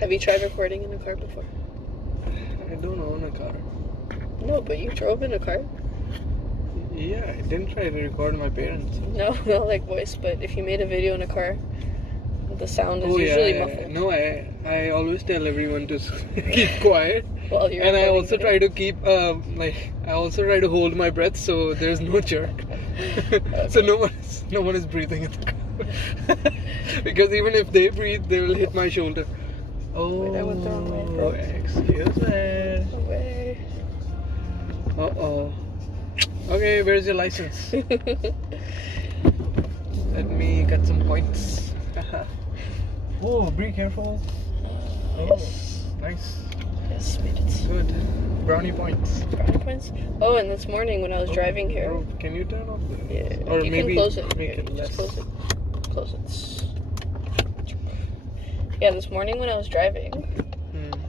Have you tried recording in a car before? I don't own a car. No, but you drove in a car. Yeah, I didn't try to record my parents. No, not like voice, but if you made a video in a car, the sound is usually muffled. No, I always tell everyone to keep quiet. While you're And I also video. try to keep, I also try to hold my breath so there's no jerk. Okay. So no one is breathing in the car. Because even if they breathe, they will hit my shoulder. Oh, wait, I went the wrong way, bro. Excuse me. No way. Uh-oh. Okay, where's your license? Let me get some points. Oh, be careful. Yes. Nice. Yes, made it. Good. Brownie points. Brownie points. Oh, and this morning when I was driving here. Bro, can you turn off the... Yeah. Or you maybe can close it. make it Just less. close it. Close it. Yeah, this morning when I was driving,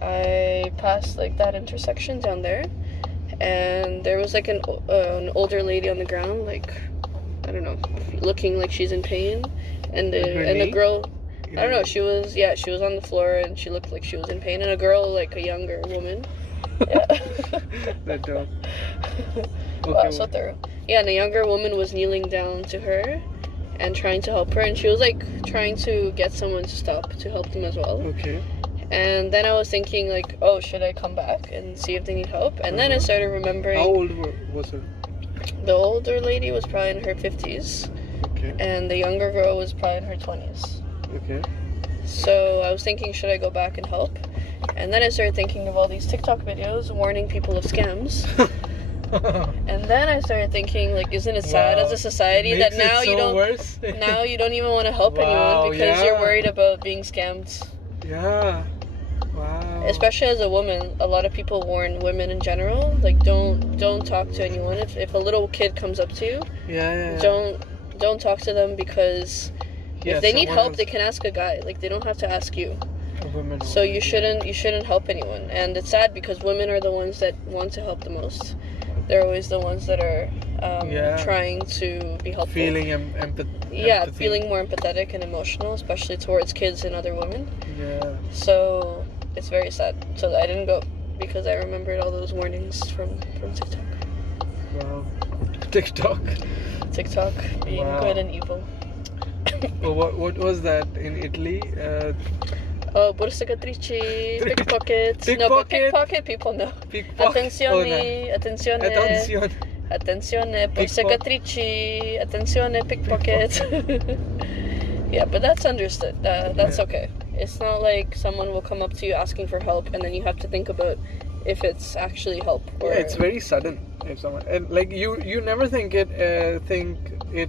I passed like that intersection down there, and there was like an older lady on the ground, like, I don't know, looking like she's in pain, and a girl, I don't know, she was on the floor and she looked like she was in pain, and a girl, like a younger woman, yeah. That dog. Wow, so thorough. Yeah, and a younger woman was kneeling down to her and trying to help her, and she was like trying to get someone to stop to help them as well. Okay. And then I was thinking, like, oh, should I come back and see if they need help? And then I started remembering. How old was her? The older lady was probably in her 50s. Okay. And the younger girl was probably in her 20s. Okay. So I was thinking, should I go back and help? And then I started thinking of all these TikTok videos warning people of scams. And then I started thinking, like, isn't it sad as a society that now you don't now you don't even want to help anyone because you're worried about being scammed. Yeah. Wow. Especially as a woman, a lot of people warn women in general, like, don't talk to anyone. If a little kid comes up to you, don't talk to them, because if they need help, they can ask a guy. Like, they don't have to ask you. So you shouldn't help anyone. And it's sad because women are the ones that want to help the most. They're always the ones that are trying to be helpful. Feeling empathy. Yeah, feeling more empathetic and emotional, especially towards kids and other women. Yeah. So it's very sad. So I didn't go because I remembered all those warnings from TikTok. Wow. TikTok being good and evil. Oh, what was that in Italy? Oh, borsegatrici, pickpockets. No, but pickpocket people know. Attenzione, borsegatrici, attenzione, pickpocket. Yeah, but that's understood. That's okay. It's not like someone will come up to you asking for help, and then you have to think about if it's actually help. Or... Yeah, it's very sudden. If someone, and like you never think it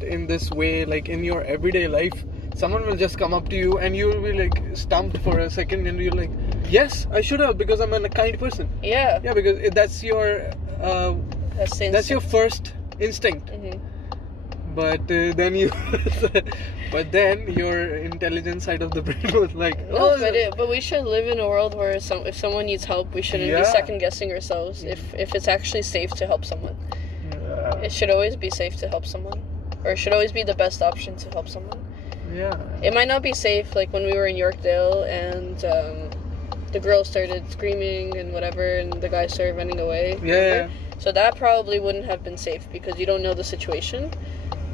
in this way. Like in your everyday life, someone will just come up to you and you will be like stumped for a second, and you're like, yes, I should have, because I'm a kind person. Yeah. Yeah, because that's your that's your first instinct. Mm-hmm. But then your intelligent side of the brain was like, no, but we should live in a world where if someone needs help, we shouldn't be second guessing ourselves if it's actually safe to help someone. Yeah. It should always be safe to help someone, or it should always be the best option to help someone. Yeah. It might not be safe, like when we were in Yorkdale and the girl started screaming and whatever, and the guy started running away. Yeah. So that probably wouldn't have been safe because you don't know the situation.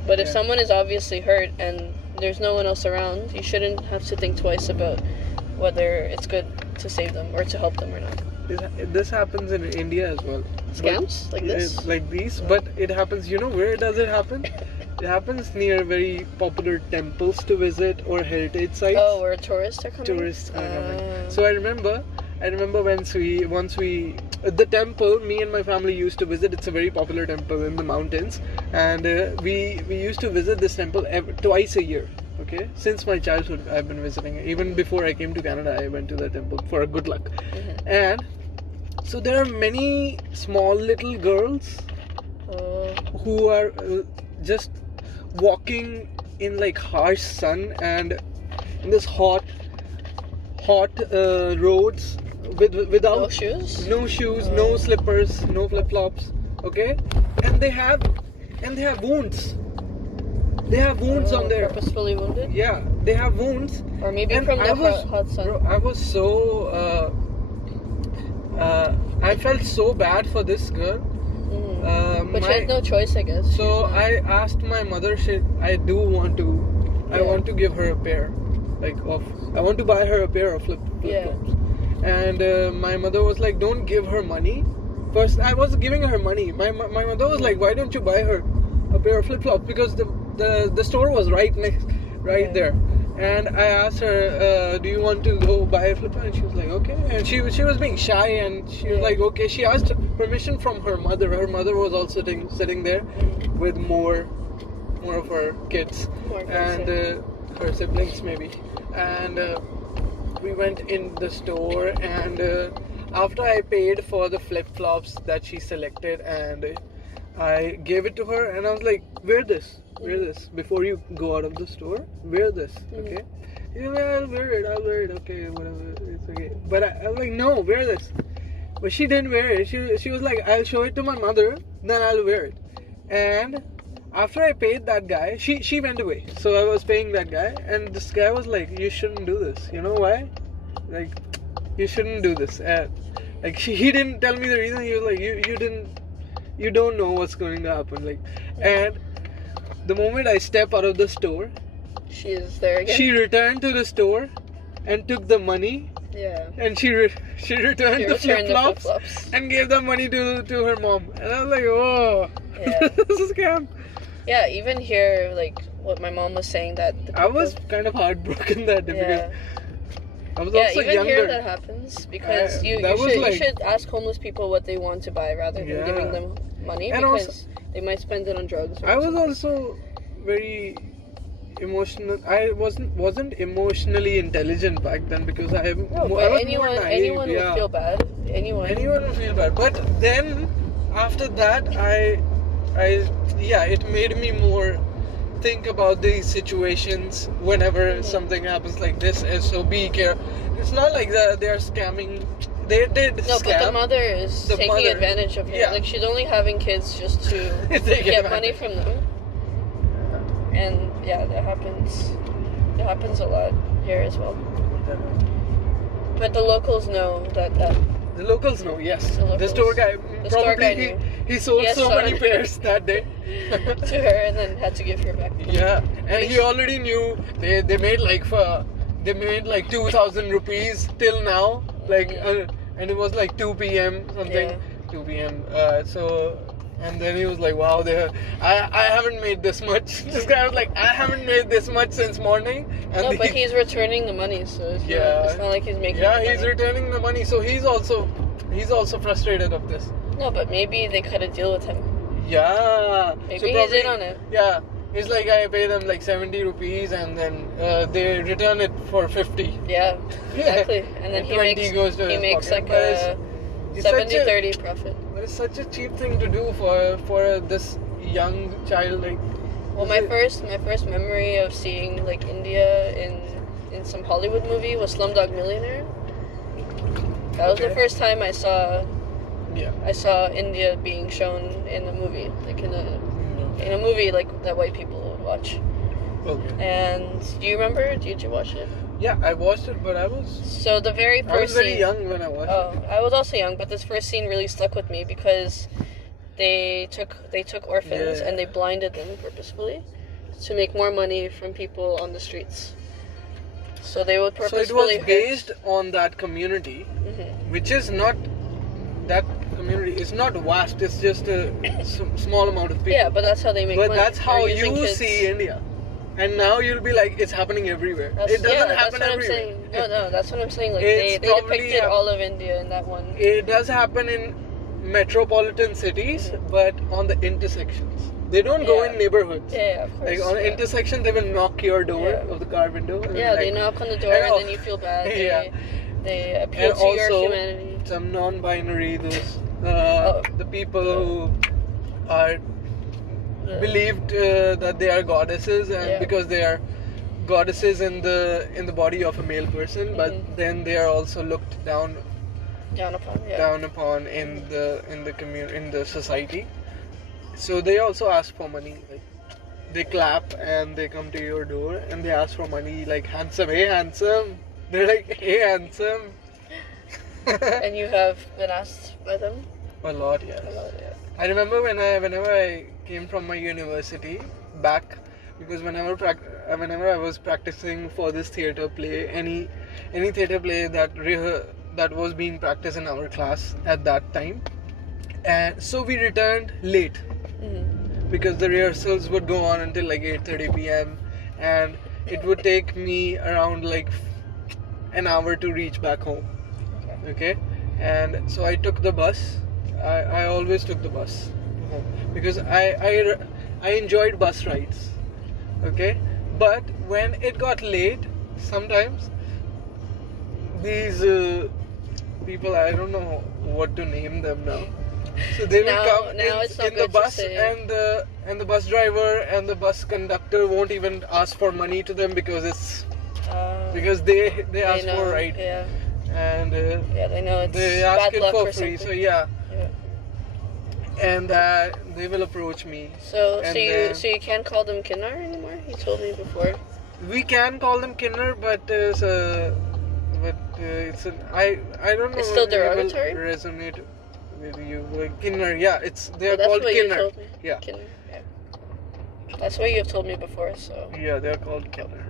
But if someone is obviously hurt and there's no one else around, you shouldn't have to think twice about whether it's good to save them or to help them or not. This happens in India as well. Scams like this? Like these, but it happens, where does it happen? It happens near very popular temples to visit or heritage sites. Oh, where tourists are coming? Tourists are coming. So I remember once we the temple me and my family used to visit. It's a very popular temple in the mountains, and we used to visit this temple twice a year. Okay, since my childhood I've been visiting it. Even before I came to Canada, I went to the temple for a good luck. Mm-hmm. And so there are many small little girls who are just walking in like harsh sun and in this hot roads without no shoes, no slippers, no flip-flops. Okay, and they have wounds. They have wounds on there. Purposefully wounded? Yeah, they have wounds. Or maybe and from the hot sun. Bro, I was so... I felt so bad for this girl. But she had no choice, I guess. So I asked my mother, I want to give her a pair. I want to buy her a pair of flip-flops. And my mother was like, don't give her money. First, I was giving her money. My mother was like, why don't you buy her a pair of flip-flops? Because the store was right there. And I asked her, do you want to go buy a flip-flop? And she was like, okay. And she was being shy, and she was like, okay. She asked permission from her mother. Her mother was also sitting there with more of her kids and her siblings maybe. And we went in the store, and after I paid for the flip-flops that she selected, and I gave it to her, and I was like, wear this before you go out of the store. Wear this, okay? She was like, I'll wear it, okay, whatever, it's okay. But I was like, no, wear this. But she didn't wear it. She was like, I'll show it to my mother, then I'll wear it. And after I paid that guy, she went away. So I was paying that guy, and this guy was like, you shouldn't do this. You know why? Like, you shouldn't do this. He didn't tell me the reason. He was like, you don't know what's going to happen. Like, and the moment I step out of the store, she is there again. She returned to the store and took the money. Yeah. And she returned the flip-flops and gave the money to her mom. And I was like, oh, this is a scam. Yeah, even here, like what my mom was saying that I was kind of heartbroken that day because I was also even younger. Here that happens because you should ask homeless people what they want to buy rather than giving them money, and because also, they might spend it on drugs. I was also very emotional. I wasn't emotionally intelligent back then because I was anyone more naive. Anyone would feel bad. Anyone would feel bad. But then after that, it made me more think about these situations whenever something happens like this. And so be careful. It's not like they're scamming. They did scam. But the mother is taking advantage of her. Yeah. Like, she's only having kids just to get money from them. And that happens. It happens a lot here as well. But the locals know that. The locals know, yes. The store guy knew. He sold so many pairs that day to her, and then had to give her back. Yeah, and he already knew they made like 2,000 rupees till now, and it was like 2 p.m. something. Yeah. 2 p.m. And then he was like, wow, I haven't made this much. This guy was like, I haven't made this much since morning. And but he's returning the money, so it's not like he's making he's returning the money, so he's also frustrated of this. No, but maybe they cut a deal with him. Yeah. Maybe he's in on it. Yeah. It's like I pay them like 70 rupees and then they return it for 50. Yeah, exactly. And then he makes like a 70-30 profit. But it's such a cheap thing to do for this young child. Like, well, my first memory of seeing like India in some Hollywood movie was Slumdog Millionaire. That was the first time I saw India being shown in a movie, like in a movie like that white people would watch. Okay. And do you remember? Did you watch it? Yeah, I watched it, but I was very young when I watched it. Oh, I was also young, but this first scene really stuck with me because they took orphans and they blinded them purposefully to make more money from people on the streets. So they would purposefully. So it was based on that community, which is not. That community is not vast. It's just a small amount of people. Yeah, but that's how they make money. But that's how you see India. And now you'll be like, it's happening everywhere. It doesn't happen everywhere. No, that's what I'm saying. Like they depicted all of India in that one. It does happen in metropolitan cities, but on the intersections. They don't go in neighborhoods. Yeah, of course. Like on an intersection, they will knock your door of the car window. Yeah, they knock on the door and then you feel bad. They appeal to your humanity. Some non-binary, the people who are believed that they are goddesses, and because they are goddesses in the body of a male person, but then they are also looked down upon in the society. So they also ask for money. Like, they clap and they come to your door and they ask for money, like, handsome, hey handsome. They're like, hey handsome. And you have been asked by them? A lot, yes. A lot, yeah. I remember whenever I came from my university back, because whenever I was practicing for this theatre play, any theatre play that was being practiced in our class at that time, and so we returned late. Because the rehearsals would go on until like 8:30 p.m. and it would take me around like an hour to reach back home. Okay? And so I took the bus. I always took the bus home because I enjoyed bus rides. Okay? But when it got late, sometimes these people, I don't know what to name them now. So they will come in the bus, and the bus driver and the bus conductor won't even ask for money to them because it's because they ask for a ride. Yeah. And they know it's they ask bad it luck for or free. something. So yeah. And they will approach me. So you can't call them kinnar anymore? You told me before. We can call them kinnar, but it's an I don't know. It's still derogatory. Resonate with you, kinnar? Yeah, they are that's called what kinnar. You told me. Yeah. Kinnar, yeah. That's what you have told me before. So. Yeah, they are called kinnar.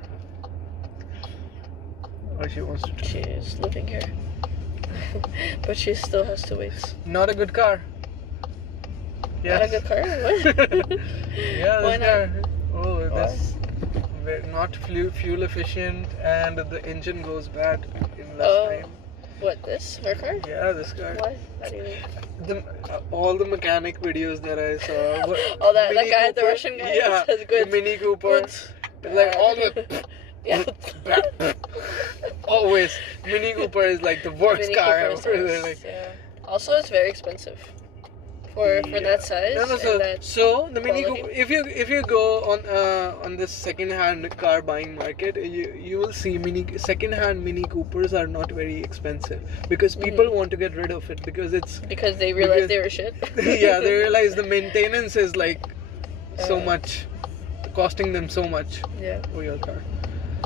Or she wants to. She's living here, but she still has to wait. Not a good car. Yes. Not a good car? What? Yeah, Why this not? car. Oh, this not fuel efficient, and the engine goes bad in less time. What, this? Her car? Yeah, this car. Why? How do you mean? All the mechanic videos that I saw. Oh, that guy, Cooper, the Russian guy? Yeah, that's good. the Mini Cooper. Good. Like all the... Yeah. Always. Mini Cooper is like the worst car ever. Like, yeah. Also, it's very expensive. For that size. So the Mini Cooper, if you go on this second-hand car buying market, you will see second-hand Mini Coopers are not very expensive because people want to get rid of it because they realized they were shit. Yeah, they realize the maintenance is like so much, costing them so much. Yeah. For your car.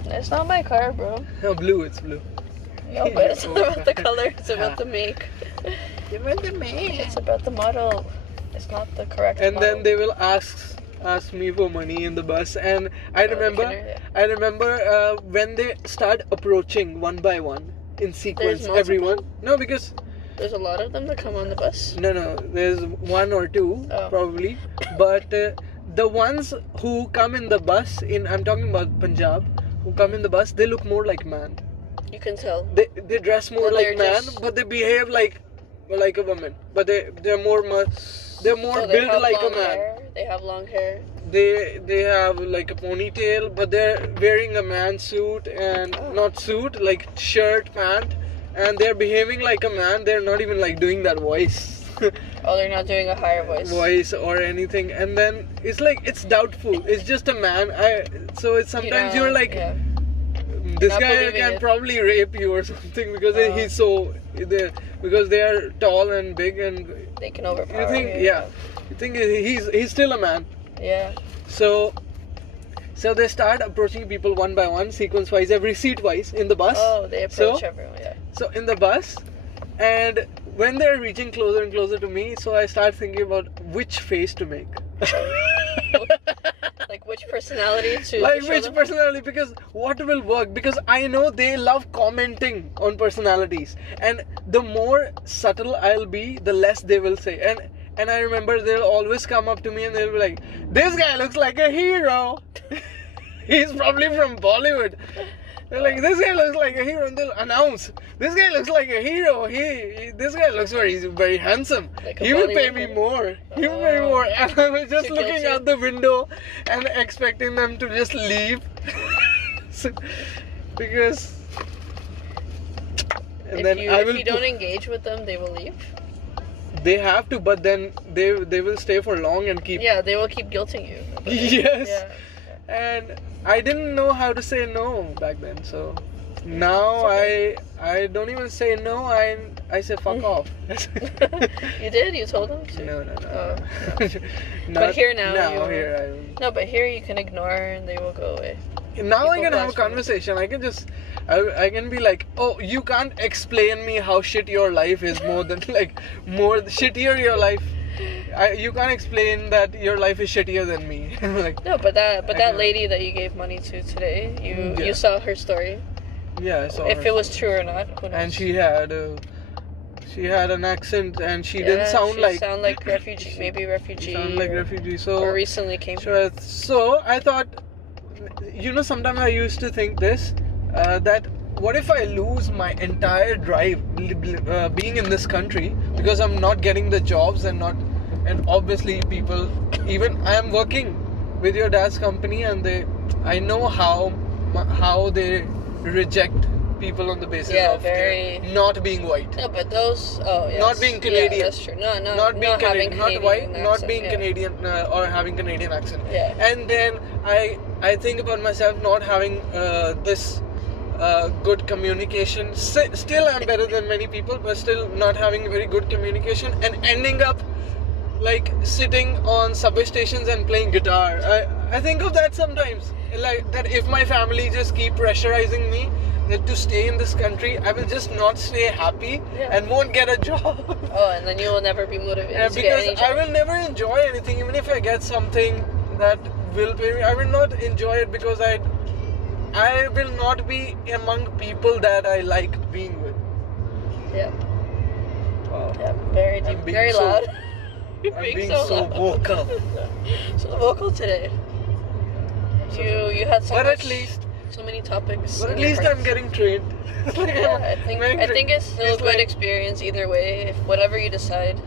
It's not my car, bro. No, blue. It's blue. No, but it's not about the color. It's about the make. It's about the make. It's about the model. It's not the correct and model. Then they will ask me for money in the bus, and I remember when they start approaching one by one in sequence. Everyone. No, because there's a lot of them that come on the bus. No. There's one or two probably, but the ones who come in the bus I'm talking about Punjab, who come in the bus, they look more like man. You can tell. They dress more like man, but they behave like a woman. But they're more built like a man. They have long hair. They have like a ponytail, but they're wearing a man suit and not suit, like shirt, pant, and they're behaving like a man. They're not even like doing that voice. Oh, they're not doing a higher voice or anything. And then it's like it's doubtful. It's just a man. So it's sometimes you're like. Yeah. This guy can probably rape you or something because he's because they are tall and big and they can overpower. You think he's still a man. Yeah. So they start approaching people one by one, sequence wise, every seat wise in the bus. Oh, they approach everyone. Yeah. So in the bus, and when they're reaching closer and closer to me, so I start thinking about which face to make. Like which personality to like which them? Personality, because what will work, because I know they love commenting on personalities, and the more subtle I'll be, the less they will say. And I remember they'll always come up to me and they'll be like, this guy looks like a hero. He's probably from Bollywood. They're like, this guy looks like a hero, and they'll announce, this guy looks like a hero. This guy looks very handsome. Like he will pay me more. He will pay me more. And I was just looking out the window and expecting them to just leave. Because... And if you don't engage with them, they will leave? They have to, but then they will stay for long and keep... Yeah, they will keep guilting you. Yes. Yeah. And I didn't know how to say no back then, so... Now I don't even say no. I say fuck off. You did? You told them to? No. Oh, no. But here now. No, but here you can ignore and they will go away. Now I can have a conversation. I I can be like, oh, you can't explain me how shit your life is more shittier your life. You can't explain that your life is shittier than me. No, but that lady that you gave money to today, you saw her story. Yeah, I saw. If it was true or not, who knows? And she had an accent, and she didn't sound like refugee, maybe refugee. Sound like refugee. So or recently came. Sure. So I thought, sometimes I used to think this, that what if I lose my entire drive being in this country because I'm not getting the jobs and obviously people, even I am working with your dad's company, and I know how they reject people on the basis of not being white. No, but those not being Canadian. Yeah, that's true. Not being Canadian, not white, not being Canadian or having Canadian accent. Yeah. And then I think about myself not having this good communication. Still, I'm better than many people, but still not having very good communication and ending up like sitting on subway stations and playing guitar. I think of that sometimes. Like that, if my family just keep pressurizing me that to stay in this country, I will just not stay happy and won't get a job. Oh, and then you will never be motivated to get any job. Because I will never enjoy anything, even if I get something that will pay me. I will not enjoy it because I will not be among people that I like being with. Yeah. Wow. Yeah, very deep, very loud. I'm being so vocal. So vocal today. You had so but much, at least, so many topics. But at least I'm getting trained. Yeah, I think it's still a good experience either way. If whatever you decide,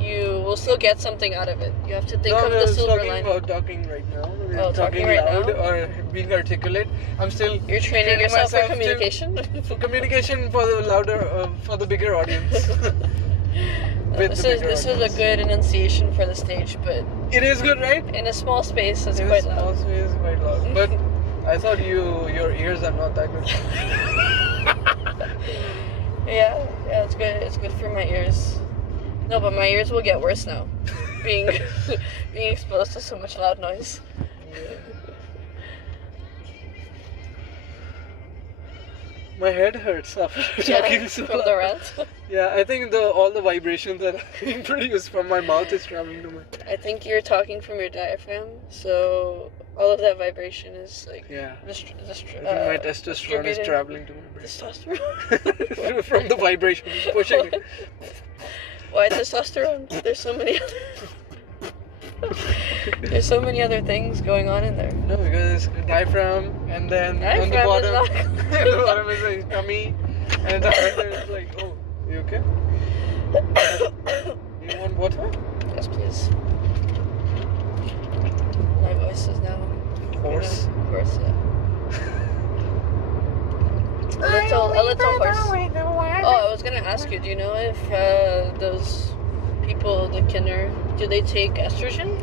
you will still get something out of it. You have to think of the silver lining. About talking right now. Talking right loud now? Or being articulate. I'm still. You're training yourself for communication. For communication for the louder, for the bigger audience. This is a good enunciation for the stage, but it is good, right? In a small space, it's quite loud. In a small space, quite loud. But I thought your ears are not that good. Yeah, it's good. It's good for my ears. No, but my ears will get worse now, being exposed to so much loud noise. Yeah. My head hurts after talking so from loud. The rant. Yeah, I think all the vibrations that are being produced from my mouth is traveling to my. I think you're talking from your diaphragm, so all of that vibration is like. Yeah. My testosterone is traveling to my brain. Testosterone. From the vibration, pushing it. Why testosterone? There's so many other things going on in there. No, because diaphragm, and then on the bottom, the bottom is like tummy, and the heart is like, oh, you okay? You want water? Yes, please. My voice is now hoarse. Hoarse, yeah. A little hoarse. Oh, I was gonna ask you. Do you know if those people, the kinder, do they take estrogen?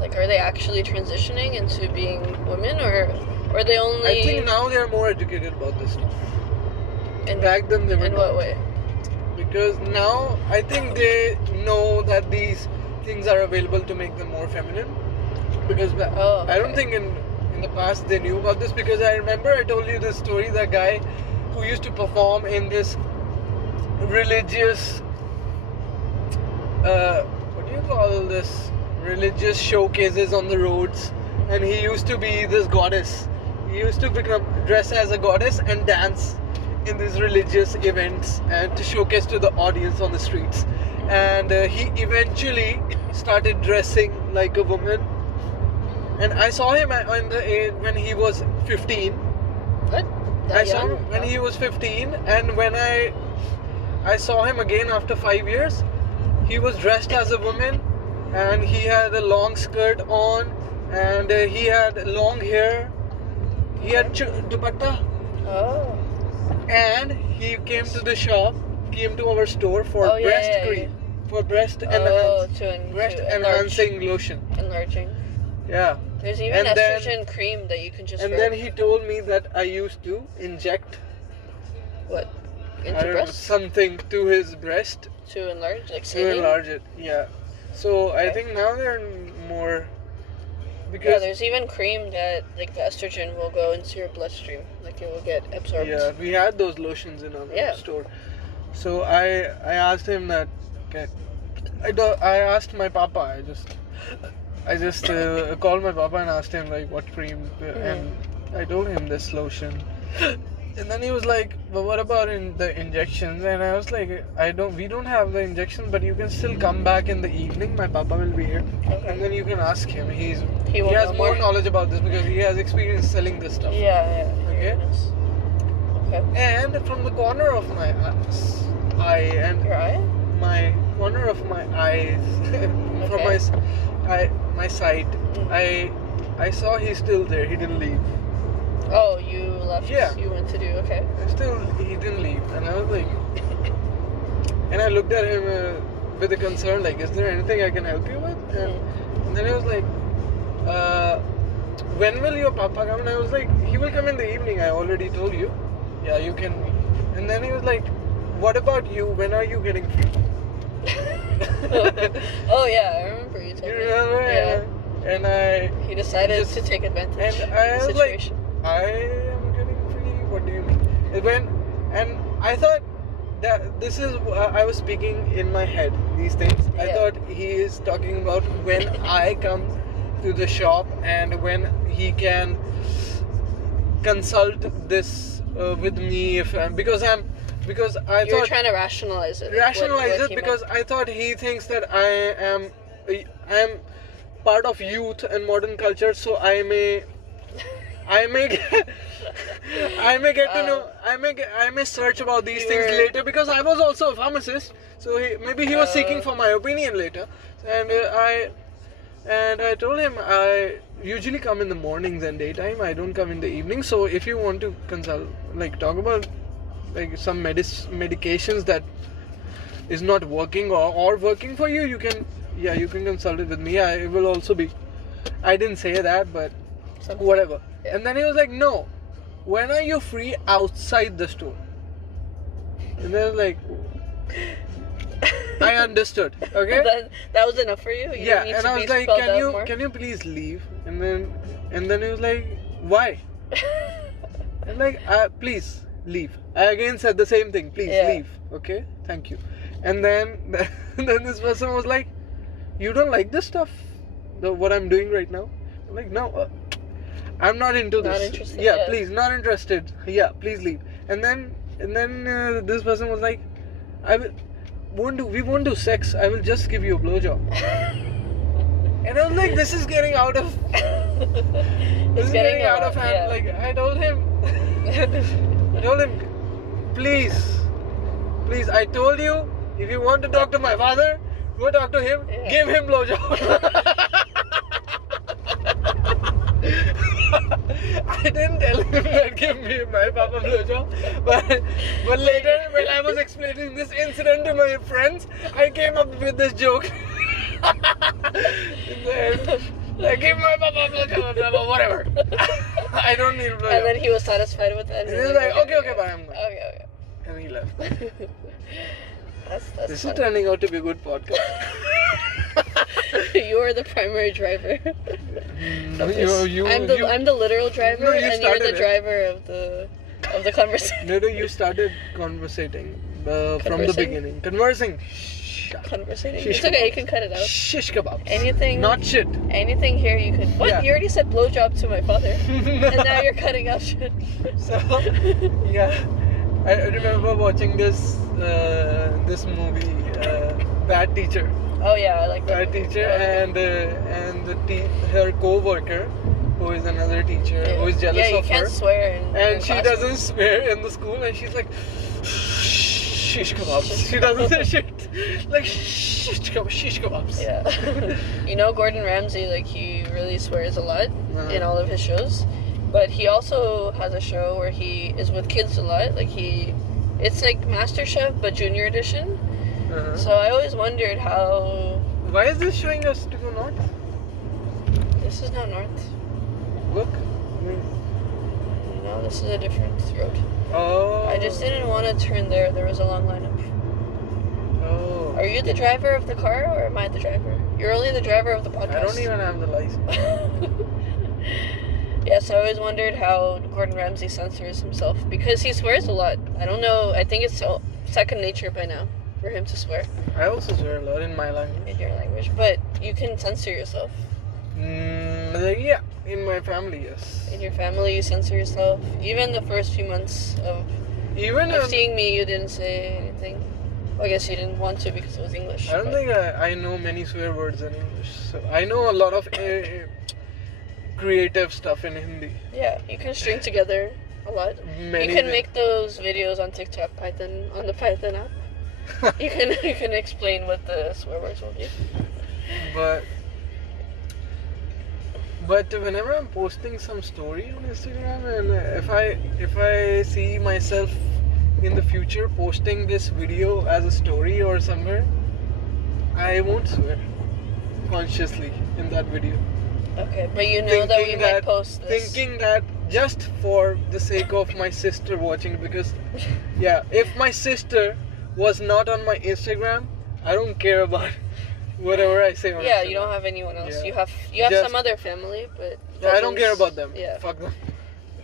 Like, are they actually transitioning into being women, or are they only? I think now they are more educated about this stuff. Back then they were. In what way? Because now I think they know that these things are available to make them more feminine. Because I don't think in the past they knew about this, because I remember I told you this story, that guy who used to perform in this religious what do you call this, religious showcases on the roads, and he used to be this goddess. He used to dress as a goddess and dance in these religious events and to showcase to the audience on the streets. And he eventually started dressing like a woman. And I saw him when he was 15. What? I saw him when he was 15, and when I saw him again after 5 years, he was dressed as a woman, and he had a long skirt on, and he had long hair. He had dupatta. Oh. And he came to the shop, came to our store for breast cream, for breast enhancing lotion. Enlarging. Yeah. There's even estrogen cream that you can just. And then he told me that I used to inject. What? Into breast? Something to his breast. To enlarge, to enlarge it, yeah. So okay. I think now they're more. Because there's even cream that the estrogen will go into your bloodstream, it will get absorbed. Yeah, we had those lotions in our store. So I asked him that. Okay, I asked my papa. I just called my papa and asked him what cream, and I told him this lotion. And then he was like, "But what about the injections?" And I was like, we don't have the injections, but you can still come back in the evening. My papa will be here, and then you can ask him. He has more knowledge about this because he has experience selling this stuff. Yeah. Okay. Okay. And from the corner of my eye and your eye, my corner of my eyes, from my side, I saw he's still there. He didn't leave. Oh, you left. Yeah. You went to do okay. Still, he didn't leave, and I was like, and I looked at him with a concern, is there anything I can help you with? And then he was like, when will your papa come? And I was like, he will come in the evening. I already told you. Yeah, you can. And then he was like, what about you? When are you getting free? Oh yeah, I remember you told me. You remember? Yeah. And he decided to take advantage and I of the was situation. I am getting free. What do you mean? And I thought that this is I was speaking in my head these things. Yeah. I thought he is talking about when I come to the shop and when he can consult this with me because I thought you were trying to rationalize it. Because I thought he thinks that I am part of youth and modern culture, so I may get to know. I may search about these things later because I was also a pharmacist. So maybe he was seeking for my opinion later, and I told him I usually come in the mornings and daytime. I don't come in the evening. So if you want to consult, talk about some medications that is not working or working for you, you can consult it with me. I will also be. I didn't say that, but whatever. Yeah. And then he was like, no, when are you free outside the store? And then I was like, I understood. Okay. that was enough for you. Yeah, and I was like, can you please leave? And then he was like, why? I'm like, please leave. I again said the same thing. Please leave. Okay, thank you. And then this person was like, you don't like this stuff, what I'm doing right now? I'm like, no, I'm not into this. Not interested. Yeah, please, not interested. Yeah, please leave. And then this person was like, we won't do sex. I will just give you a blowjob. And I was like, this is getting out of. This is getting out of hand. Yeah. I told him, please. I told you, if you want to talk to my father, go talk to him. Yeah. Give him blowjob. I didn't tell him that give me my papa blowjob, but later when I was explaining this incident to my friends, I came up with this joke. Like, give my papa blowjob, whatever. I don't need blowjob. And then he was satisfied with it. And he was like, okay, bye. I'm going. Okay. And he left. That's this funny. is turning out to be a good podcast. You are the primary driver. No, I'm the literal driver, and you're the driver of the conversation. No, you started conversating from the beginning. Conversing. Conversating. It's okay, you can cut it out. Shish kebabs. Anything. Not shit. Anything here you could. What? Yeah. You already said blowjob to my father, and now you're cutting out shit. So, yeah, I remember watching this movie, Bad Teacher. Oh yeah, I like that. Bad Teacher, and her co-worker, who is another teacher, who is jealous of her. Yeah, you can't swear in she doesn't swear in the school, and she's like, shish kebabs. She doesn't say shit. Like, shish kebabs. Yeah. You know, Gordon Ramsay, he really swears a lot in all of his shows. But he also has a show where he is with kids a lot. It's like MasterChef, but Junior Edition. So I always wondered how. Why is this showing us to go north? This is not north. Look. No, this is a different road. Oh. I just didn't want to turn there. There was a long lineup. Oh. Are you the driver of the car, or am I the driver? You're only the driver of the podcast. I don't even have the license. Yes, I always wondered how Gordon Ramsay censors himself, because he swears a lot. I don't know. I think it's second nature by now for him to swear. I also swear a lot in my language. In your language, but you can censor yourself. Yeah, in my family, yes. In your family, you censor yourself. Even the first few months of seeing me, you didn't say anything. Well, I guess you didn't want to because it was English. I don't think I know many swear words in English. So I know a lot of creative stuff in Hindi. Yeah, you can string together a lot. You can make those videos on TikTok, on the Python app. you can explain what the swear words will be. But whenever I'm posting some story on Instagram, and if I see myself in the future posting this video as a story or somewhere, I won't swear consciously in that video. Okay, but you know that we might post this. Thinking that just for the sake of my sister watching, because if my sister was not on my Instagram, I don't care about whatever I say on Instagram. You don't have anyone else. Yeah. You have some other family, but I don't care about them. Yeah. Fuck them.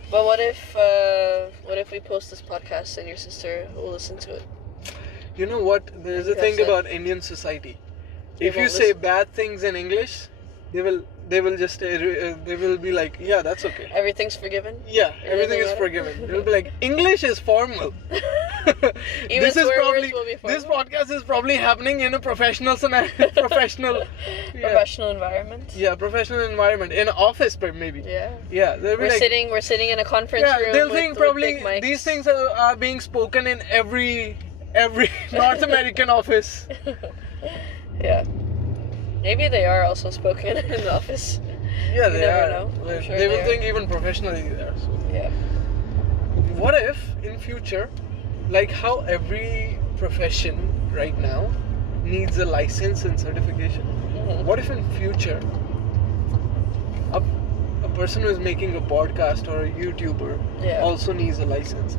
But what if we post this podcast and your sister will listen to it? You know what? There's a thing about Indian society. If you say bad things in English, they will be like, yeah, that's okay. Everything's forgiven? Yeah, everything is forgiven. They'll be like, English is formal. Even swear words will be formal. This podcast is probably happening in a professional professional environment. Yeah, professional environment. In an office, maybe. Yeah. Yeah, we're sitting in a conference room. They'll think probably these things are being spoken in every North American office. Yeah. Maybe they are also spoken in the office. Yeah, you they never are. know. They will think even professionally there. So. Yeah. What if in future, like how every profession right now needs a license and certification? Mm-hmm. What if in future a person who is making a podcast or a YouTuber also needs a license?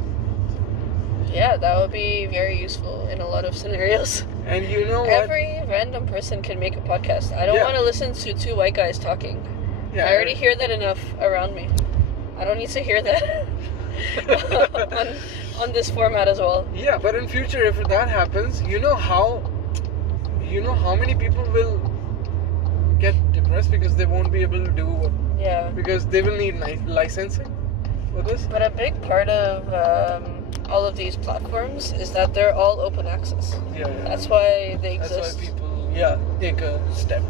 Yeah, that would be very useful in a lot of scenarios. And you know what? Every random person can make a podcast. I don't want to listen to two white guys talking. Yeah, I already hear that enough around me. I don't need to hear that on this format as well. Yeah, but in future, if that happens, you know how many people will get depressed because they won't be able to do what? Yeah. Because they will need licensing for this. But a big part of all of these platforms is that they're all open access. Yeah. That's why they exist. That's why people, take a step.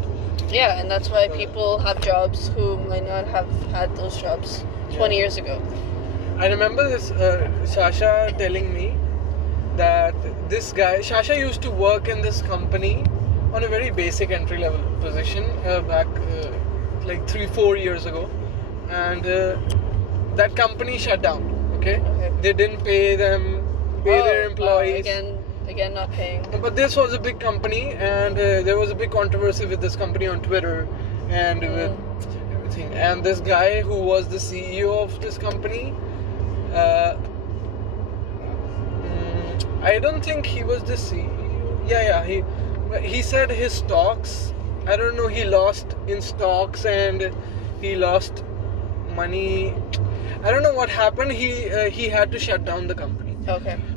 Yeah, and that's why people have jobs who might not have had those jobs 20 years ago. I remember this Shasha telling me that this guy, Shasha used to work in this company on a very basic entry level position back like 3-4 years ago, and that company shut down. Okay. They didn't pay their employees. Again, not paying. But this was a big company, and there was a big controversy with this company on Twitter and with everything. And this guy who was the CEO of this company, I don't think he was the CEO. He said his stocks, I don't know, he lost in stocks and he lost money. I don't know what happened. He had to shut down the company.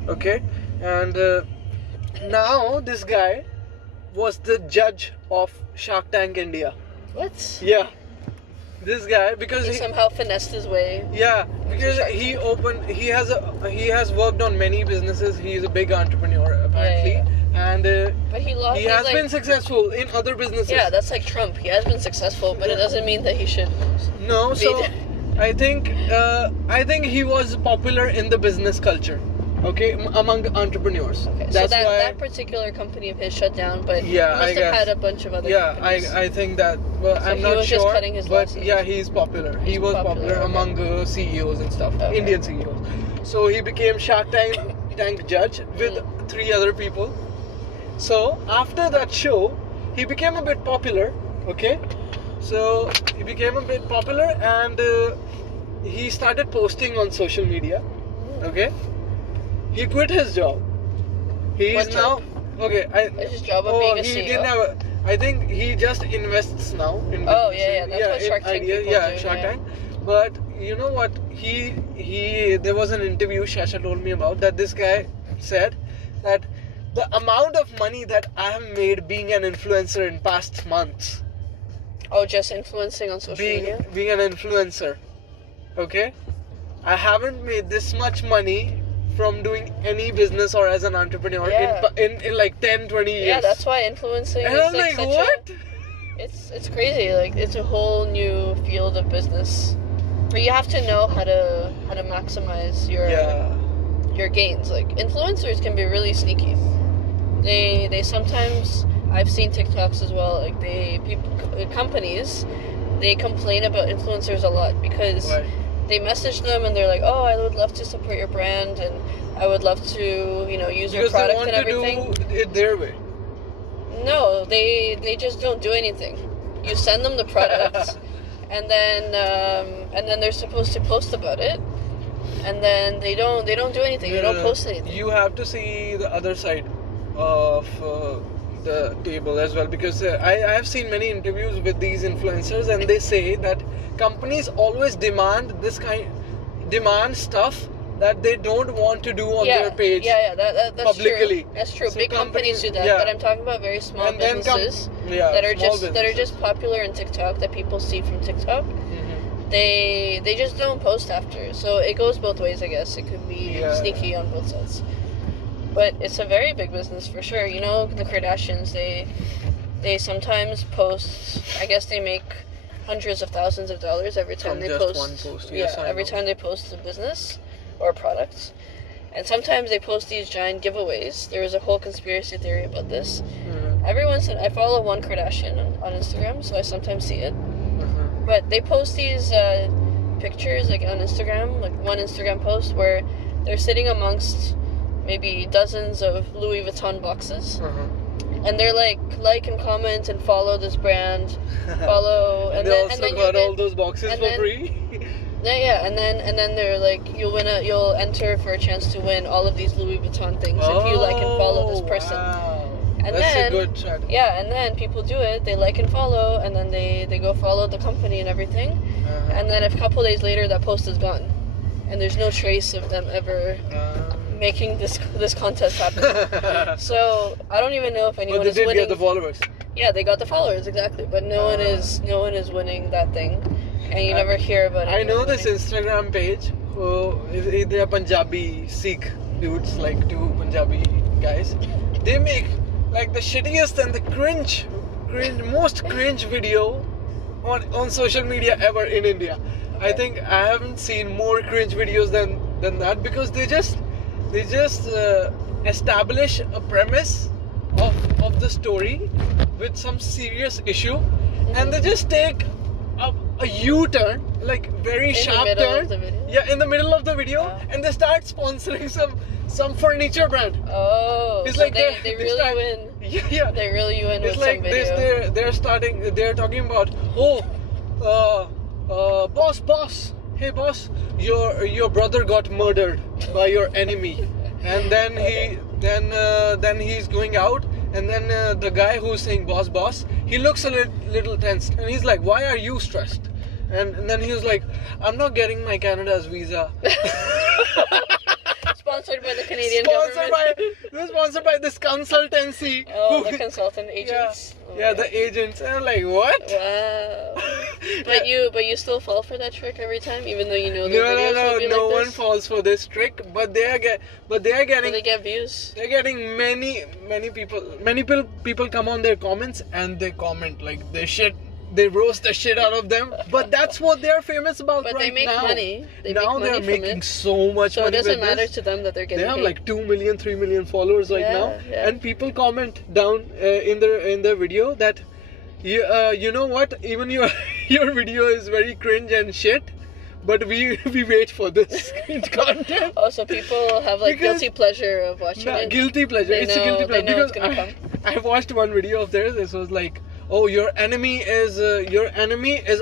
Okay. And now this guy was the judge of Shark Tank India. What? Yeah. This guy, because he somehow finessed his way. Yeah, because he has worked on many businesses. He is a big entrepreneur apparently. Yeah. And but he has been successful in other businesses. Yeah, that's like Trump. He has been successful, but it doesn't mean that he should. No, so I think he was popular in the business culture, among entrepreneurs. Okay, that's so that particular company of his shut down, but he must have had a bunch of other companies. I think that, well, so I'm not sure, just cutting his but losses. He's popular. He was popular among CEOs and stuff, Indian CEOs. So he became Shark Tank judge with 3 other people. So after that show, he became a bit popular, So he became a bit popular, and he started posting on social media. Okay, he quit his job. He is now okay. His job of being a CEO. Didn't have I think he just invests now in. That's what Shark Tank people do. Shark Tank. But you know what? He there was an interview Shasha told me about, that this guy said that the amount of money that I have made being an influencer in past months. Oh, just influencing on social media? Being an influencer. Okay? I haven't made this much money from doing any business or as an entrepreneur in like 10, 20 years. Yeah, that's why influencing and is I'm like what? It's crazy. Like, it's a whole new field of business. But you have to know how to maximize your gains. Like, influencers can be really sneaky. They sometimes, I've seen TikToks as well, like companies, they complain about influencers a lot because they message them and they're like, oh, I would love to support your brand and I would love to, use your product and everything. Because they want to do it their way. No, they just don't do anything. You send them the product and then they're supposed to post about it. And then they don't do anything. They don't post anything. You have to see the other side of the table as well, because I have seen many interviews with these influencers, and they say that companies always demand stuff that they don't want to do on their page. That's publicly. True. That's true. So big companies do that, but I'm talking about very small businesses that are just popular in TikTok, that people see from TikTok. Mm-hmm. They just don't post after. So it goes both ways, I guess. It could be sneaky on both sides. But it's a very big business for sure. The Kardashians, they sometimes post, I guess they make hundreds of thousands of dollars every time they post. One post. Yes, every time they post a business or products. And sometimes they post these giant giveaways. There is a whole conspiracy theory about this. Mm-hmm. I follow one Kardashian on Instagram, so I sometimes see it. Mm-hmm. But they post these pictures like on Instagram, like one Instagram post where they're sitting amongst maybe dozens of Louis Vuitton boxes. And they're like and comment and follow this brand, and then got all those boxes for free. And then they're like, you'll enter for a chance to win all of these Louis Vuitton things if you like and follow this person. Wow. And that's then, a good strategy. Yeah, and then people do it. They like and follow, and then they go follow the company and everything. And then a couple days later, that post is gone, and there's no trace of them ever making this contest happen. So I don't even know if anyone is winning. But they did get the followers. Yeah, they got the followers, exactly. But no one is winning that thing, and you never hear about it. I know this Instagram page. They are Punjabi Sikh dudes, like two Punjabi guys. They make like the shittiest and the most cringe video on social media ever in India. Okay. I think I haven't seen more cringe videos than that, because they just establish a premise of the story with some serious issue, and they just take a U-turn, like very sharp turn. In the middle of the video, and they start sponsoring some furniture brand. Oh, it's so like they really win. Yeah. They really win. It's with like some video. they're talking about, boss, hey boss, your brother got murdered by your enemy, and then he's going out, and then the guy who's saying boss, he looks a little tensed, and he's like, why are you stressed? And then he was like, I'm not getting my Canada's visa. Sponsored by the Canadian government. Sponsored by this consultancy. Oh, the consultant agents. The agents. And I'm like, what? Wow. But you still fall for that trick every time, even though you know the videos will be no like one falls for this trick. But they get views. They're getting many people come on their comments, and they comment like they roast the shit out of them, but that's what they're famous about. But right they make now. money. They're making so much money. So it doesn't matter to them that they're getting They have paid. like 2 million, 3 million followers right now, and people comment down in their video that you know what, even your video is very cringe and shit, but we wait for this content. Also, people have like guilty pleasure of watching it. Guilty pleasure. It's a guilty pleasure, because I I watched one video of theirs. This was like, oh, your enemy is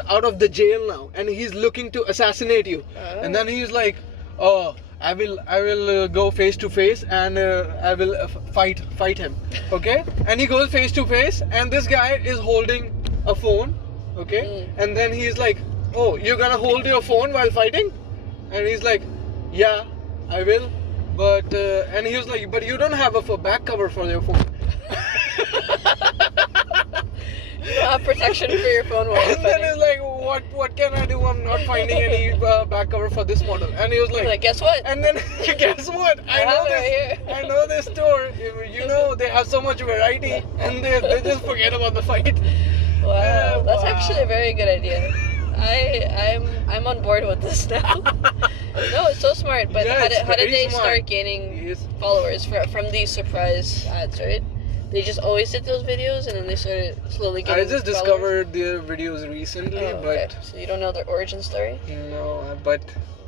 out of the jail now, and he's looking to assassinate you. And then he's like, oh, I will go face to face, and I will fight him. Okay, and he goes face to face, and this guy is holding a phone. Okay, and then he's like, oh, you're gonna hold your phone while fighting? And he's like, yeah, I will. But and he was like, but you don't have a back cover for your phone. You don't have protection for your phone while And then he's like, what can I do? I'm not finding any back cover for this model. And he was like, guess what? And then guess what? I know this store. You know, they have so much variety, and they just forget about the fight. Wow, that's actually a very good idea. I'm on board with this now. No, it's so smart. But yeah, how did they start gaining followers from these surprise ads, right? They just always did those videos, and then they started slowly getting. I just discovered their videos recently, but so you don't know their origin story. No, but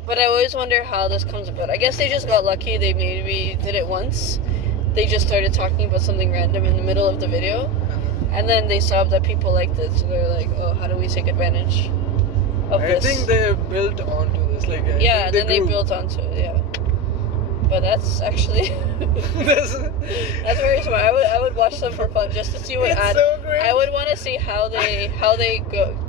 I always wonder how this comes about. I guess they just got lucky. They maybe did it once. They just started talking about something random in the middle of the video, and then they saw that people liked it, so they're like, "Oh, how do we take advantage of this?" I think they built onto this, like yeah, then they built onto it, yeah. But that's actually that's very smart. I would watch them for fun just to see what ad. So great. I would want to see how they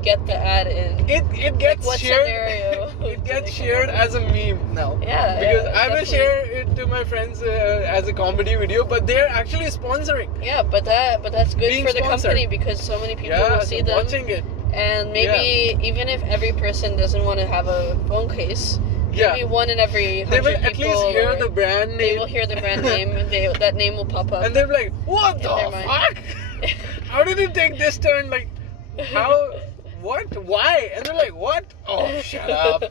get the ad in. It gets what shared. Scenario It gets shared as a meme now. Yeah. Because yeah, I will share it to my friends as a comedy video, but they're actually sponsoring. Yeah, but that's good Being for the sponsored. company because so many people will see them. Watching it. And maybe even if every person doesn't want to have a phone case. Maybe one in every 100 they will people. At least hear the brand name. They will hear the brand name, and that name will pop up. And they'll be like, "What the fuck? How did it take this turn? Like, how? What? Why?" And they're like, "What? Oh, shut up."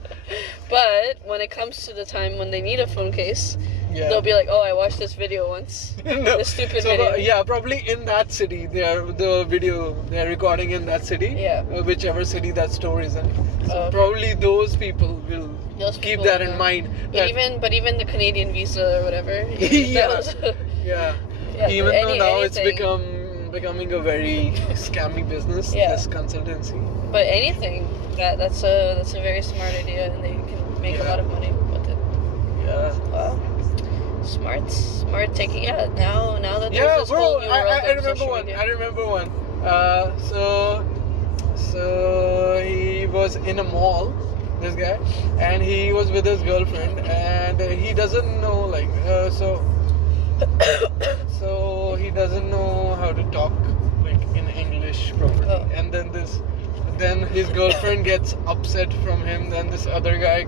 But when it comes to the time when they need a phone case, they'll be like, "Oh, I watched this video once. No. This stupid video." Yeah, probably in that city. They're recording in that city. Yeah. Whichever city that store is in. So probably those people will keep that in mind. But even the Canadian visa or whatever. Yeah. Even though now it's becoming a very scammy business. This consultancy. But anything that's a very smart idea, and they can make a lot of money with it. Yeah. Wow. Smart taking. Yeah. Now that there's this whole new world I remember one. media. I remember one. So he was in a mall, this guy, and he was with his girlfriend, and he doesn't know so he doesn't know how to talk like in English properly, and then his girlfriend gets upset from him. Then this other guy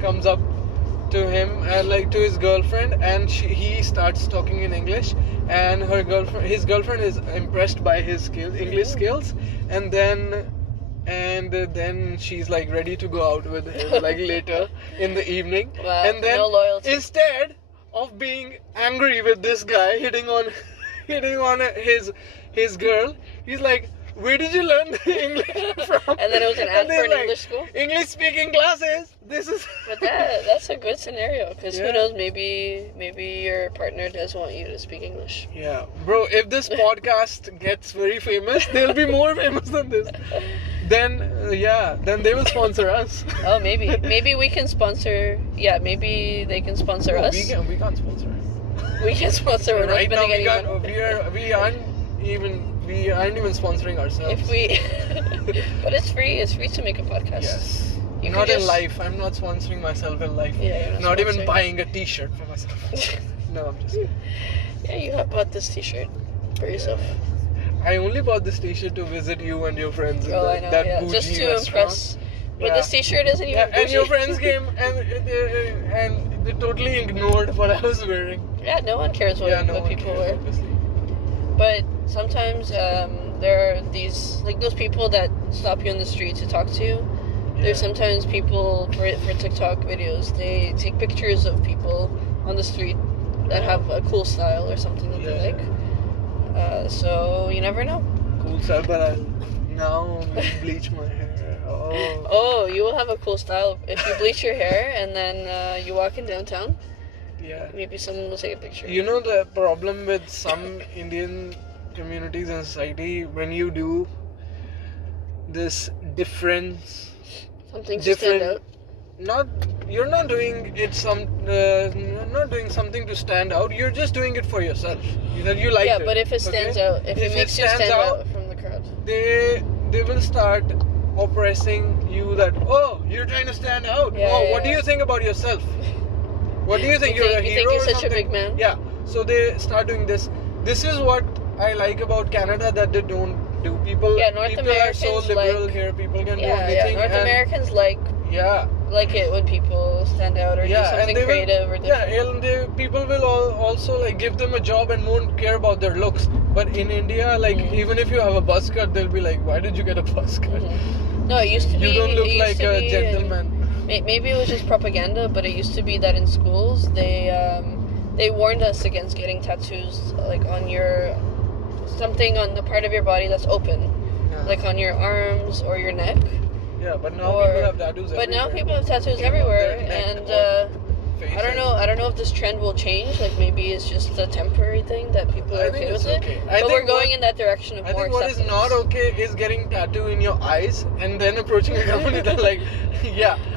comes up to him and to his girlfriend, and he starts talking in English, and his girlfriend is impressed by his English skills, and then she's like ready to go out with him later in the evening. Wow, and then no loyalty. Instead of being angry with this guy hitting on his girl, he's like, "Where did you learn the English from?" And then it was an ad for an English school? English speaking classes. This is. But that's a good scenario, because who knows, maybe your partner does want you to speak English. Yeah, bro, if this podcast gets very famous, they'll be more famous than this. Then they will sponsor us. Oh, maybe we can sponsor. Yeah, maybe they can sponsor us. We can't sponsor. We can sponsor. We're right not now spending any money. we aren't even sponsoring ourselves. But it's free. It's free to make a podcast. Yes. Not in life. I'm not sponsoring myself in life. Yeah, you're not even buying a T-shirt for myself. No, I'm just kidding. Yeah, you have bought this T-shirt for yourself. I only bought this T-shirt to visit you and your friends in I know, that bougie just to restaurant. Impress. But this T-shirt isn't even bougie. And your friends came and they totally ignored what I was wearing. Yeah, no one cares what people wear. Obviously. But sometimes there are these, those people that stop you on the street to talk to you. There's sometimes people for TikTok videos, they take pictures of people on the street that have a cool style or something that they like. So you never know. Cool style, but I'll now bleach my hair. Oh, you will have a cool style if you bleach your hair and then you walk in downtown. Yeah. Maybe someone will take a picture. You know the problem with some Indian communities and society, when you do this difference, something to stand out. You're not doing it not doing something to stand out. You're just doing it for yourself. You like it. Yeah, but if it stands out, if it makes you stand out from the crowd, they will start oppressing you. That you're trying to stand out. What do you think about yourself? What do you think? You're a hero. You think you're or such a big man? Yeah. So they start doing this. This is what I like about Canada that they don't do. People are so liberal here. People can do anything. North Americans like it when people stand out or do something creative or different. Yeah, and people will also like give them a job and won't care about their looks. But in India, like even if you have a buzz cut, they'll be like, "Why did you get a buzz cut?" No, it used to be. You don't look like a gentleman. Maybe it was just propaganda, but it used to be that in schools they warned us against getting tattoos like on something on the part of your body that's open, like on your arms or your neck. Yeah, but now people have tattoos everywhere. But now people have tattoos everywhere, and I don't know if this trend will change. Like maybe it's just a temporary thing that people are okay with it. But we're going in that direction of more acceptance. I think what is not okay is getting tattoo in your eyes and then approaching a company that like,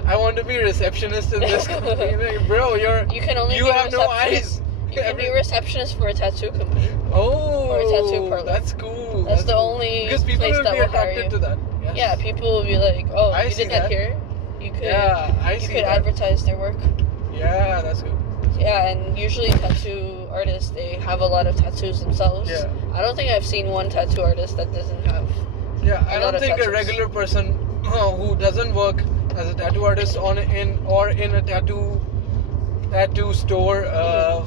I want to be a receptionist in this company. Like, bro, you have no eyes. You can be a receptionist for a tattoo company. Or a tattoo parlor. That's cool. That's the only because people place will that be will hire attracted you. to that. Yes. Yeah, people will be like, "Oh, I you see did that here." You could advertise their work. Yeah, that's good. Yeah, and usually tattoo artists, they have a lot of tattoos themselves. Yeah. I don't think I've seen one tattoo artist that doesn't have. Yeah, I don't think a regular person who doesn't work as a tattoo artist in a tattoo store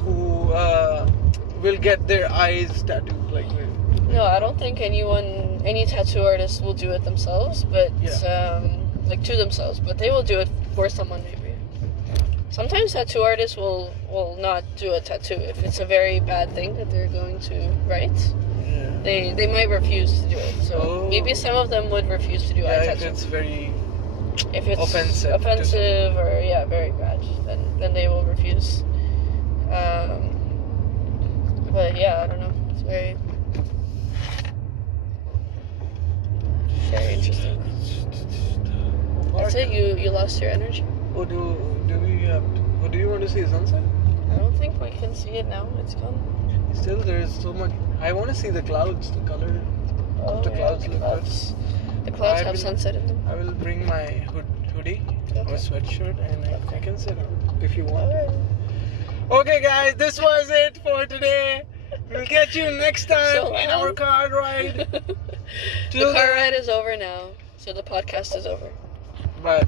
who will get their eyes tattooed like me. No, I don't think any tattoo artist will do it themselves, but like to themselves, but they will do it for someone maybe. Sometimes tattoo artists will not do a tattoo if it's a very bad thing that they're going to write. Yeah. They might refuse to do it. So maybe some of them would refuse to do a tattoo. If it's offensive or very bad, then they will refuse. But I don't know. It's very interesting. That's it. You lost your energy. Oh, do you want to see the sunset? I don't think we can see it now. It's gone. Still, there's so much. I want to see the clouds. The color of the clouds look good. The clouds have sunset in them. I will bring my hoodie or sweatshirt and I can sit down if you want. Alright. Okay, guys, this was it for today. We'll get you next time in our car ride. The car ride is over now, so the podcast is over. Bye.